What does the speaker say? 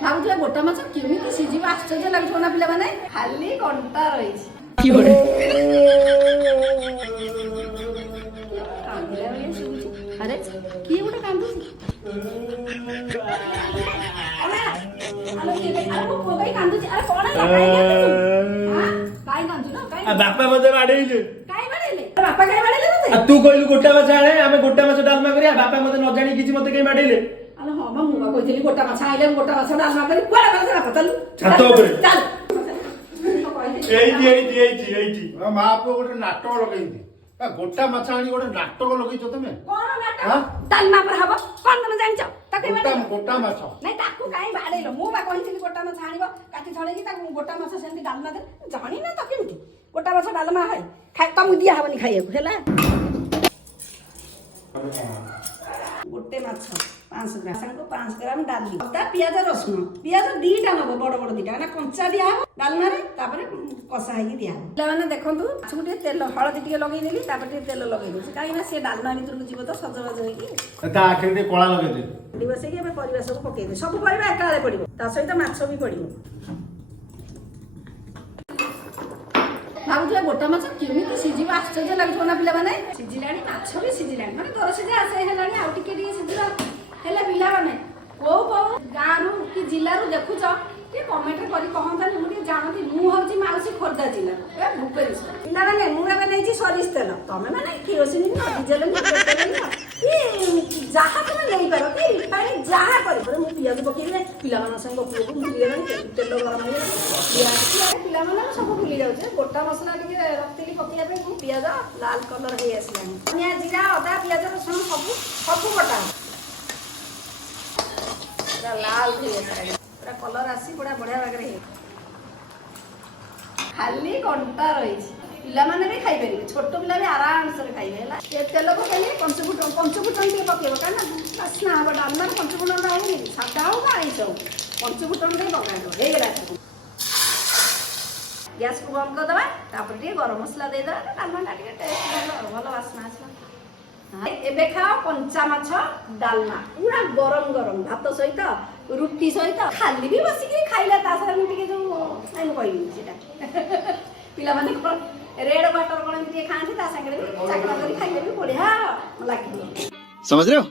ଭାବୁଥିଲା ଗୋଟା ମାଛ କେମିତି ସିଝିବ ଆଶ୍ଚର୍ଯ୍ୟ ଲାଗୁଥିବ ନା ପିଲାମାନେ। ଖାଲି କଣ୍ଟା ରହିଛି। କାନ୍ଦିଲା ଭଳିଆ ଶୁଭୁଛି। ଆରେ କିଏ ଗୋଟେ କାନ୍ଦୁଛି? ବାପା ମତେ ବାଡେଇଲେ। ବାପା କାଇଁ ବାଡେଇଲେ ମତେ? ତୁ କହିଲୁ ଗୋଟା ମାଛ ଆଣେ ଆମେ ଗୋଟା ମାଛ ଡାଲମା କରିବା। ବାପା ମତେ ନ ଜାଣି କିଛି ମତେ କାଇଁ ବାଡେଇଲେ? ଆରେ ହଁ ବା ମୁଁ ବା କହିଥିଲି ଗୋଟା ମାଛ ଆଇଲେ ଗୋଟା ମାଛ ଡାଲମା କରି କୁଆଡେ ଗଲା ବାପା? ଚାଲୁ ଛାତ ଉପରେ ଚାଲ। ଏଇଠି ମା ପୁଅ ଗୋଟେ ନାଟକ ଲଗେଇଛି। ଗୋଟା ମାଛ ଆଣି ଗୋଟେ ନାଟକ ଲଗେଇଛ ତମେ। କଣ ନାଟକ? ଡାଲମା પર ହବ କଣ ତମେ ଜାଣିଛ? ଗୋଟା ମାଛ ନାଇଁ ତାକୁ କାଇଁ ବାଡେଇଲ? ମୁଁ ବା କହିଥିଲି ଗୋଟା ମାଛ ଆଣିବ କାଟି ଛଡେଇକି ତାକୁ ଗୋଟା ମାଛ ସେମିତି ଡାଲମା ଦେ। ଜାଣିନା ତ କେମିତି ଗୋଟା ମାଛ ଡାଲମା ହୁଏ? ତମକୁ ଦିଆ ହବନି ଖାଇବାକୁ ହେଲା। ଗୋଟେ ମାଛ 500 ଗ୍ରାମ ସାଙ୍ଗକୁ 500 ଗ୍ରାମ ଡାଲି, ଅଦା ପିଆଜ ରସୁଣ। ପିଆଜ ଦିଟା ନବ, ବଡ ବଡ ଦିଟା, ନା କଞ୍ଚା ଦିଆ ହବ ଡାଲମାରେ, ତାପରେ କଷା ହେଇକି ଦିଆ ହବ। ପିଲାମାନେ ଦେଖନ୍ତୁ ମାଛକୁ ଟିକେ ତେଲ ହଳଦୀ ଟିକେ ଲଗେଇଦେଲି, ତାପରେ ଟିକେ ତେଲ ଲଗେଇ ଦଉଛି କାହିଁକି ନା ସେ ଡାଲମା ଭିତରକୁ ଯିବ ତ ସଜବାଜ ହେଇକି। ତା ଆଖିରେ ଟିକେ କଳା ଲଗେଇଦେ। ବସେଇକି ଏବେ ପରିବା ସବୁ ପକେଇଦେବେ। ସବୁ ପରିବା ଏକାବେଳେ ପଡିବ, ତା ସହିତ ମାଛ ବି ପଡିବ। ଭାବୁଥିଲା ଗୋଟା ମାଛ କେମିତି ସିଝିବ ଆଶ୍ଚର୍ଯ୍ୟ ଲାଗୁଥିବ ନା ପିଲାମାନେ। ସିଝିଲାଣି, ମାଛ ବି ସିଝିଲାଣି, ମାନେ ଦର ସିଝା ଆସେ ହେଲାଣି, ଆଉ ଟିକେ ଟିକେ ସିଝିବ। ହେଲେ ପିଲାମାନେ କୋଉ କୋଉ ଗାଁରୁ କି ଜିଲ୍ଲାରୁ ଦେଖୁଛ ଟିକେ କମେଣ୍ଟରେ କରି କହନ୍ତାନି, ମୁଁ ଟିକେ ଜାଣନ୍ତି। ମୁଁ ହଉଛି ମାଉସୀ ଖୋର୍ଦ୍ଧା ଜିଲ୍ଲା ଭୁବନେଶ୍ୱର। ପିଲାମାନେ ମୁଁ ଏବେ ନେଇଛି ସୋରିଷ ତେଲ, ତମେ ମାନେ କିରୋସିନି ନିଅ, ଡିଜେଲ ନିଅ, ପେଟ୍ରୋଲ ନିଅ, ଯାହା ତମେ ନେଇପାର, କି ରିଫାଇନ ଯାହା କରିପାର। ମୁଁ ପିଆଜ ପକେଇଲେ ପିଲାମାନଙ୍କ ସାଙ୍ଗ ପୁଅକୁ ଭୁଲିଗଲାଣି, ତେଲ ଗରମ ହେଇଗଲାଣି, ପିଲାମାନେ ସବୁ ଭୁଲି ଯାଉଛି। ଗୋଟା ମସଲା ଟିକେ ରଖିଥିଲି ପକେଇବା ପାଇଁ, ମୁଁ ପିଆଜ ଲାଲ କଲର ହେଇ ଆସିଲାଣି। ଧନିଆ ଜିରା ଅଦା ପିଆଜ ରସୁଣ ସବୁ ବଟା ପୁରା ଲାଲ ହେଇ ଆସିଲାଣି, ପୁରା କଲର ଆସି ପୁରା ବଢିଆ ବାଗରେ ହେଇ ଖାଲି କଣ୍ଟା ରହିଛି। ପିଲାମାନେ ବି ଖାଇପାରିବେ, ଛୋଟ ପିଲା ବି ଆରାମସରେ ଖାଇବେ ହେଲା। ତେଲ ପକେଇଲେ ପଞ୍ଚଫୁଟଣ ଟିକେ ପକେଇବ, କାରଣ ବାସ୍ନା ହବ। ଡାଲମାରେ ପଞ୍ଚଫୁଟଣଟା ହଉନି, ସାଧା ହଉ ବା ଆଇଁଷ ହଉ, ପଞ୍ଚଫୁଟଣ ଟିକେ ପକାଇବ। ହେଇଗଲା, ଗ୍ୟାସକୁ ବନ୍ଦ କରିଦେବା, ତାପରେ ଟିକେ ଗରମ ମସଲା ଦେଇଦେବା, ଡାଲମାଟା ଟିକେ ଟେଷ୍ଟ ଭଲ ବାସ୍ନା ଆସିବ। ଏବେ ଖାଅ କଞ୍ଚା ମାଛ ଡାଲମା, ପୁରା ଗରମ ଗରମ ଭାତ ସହିତ, ରୁଟି ସହିତ, ଖାଲି ବି ବସିକି ଖାଇଲା। ତା ସାଙ୍ଗରେ ମୁଁ ଟିକେ ଯୋଉ ନାଇଁ ମୁଁ କହିବି ସେଟା ପିଲାମାନେ କଣ ରେଡ ୱାଟର କଣ ଏମିତି ଟିକେ ଖାଆନ୍ତି, ତା ସାଙ୍ଗରେ ବି ଚାକଣା କରି ଖାଇଲେ ବି ବଢିଆ ଲାଗିବ। समझ रहे हो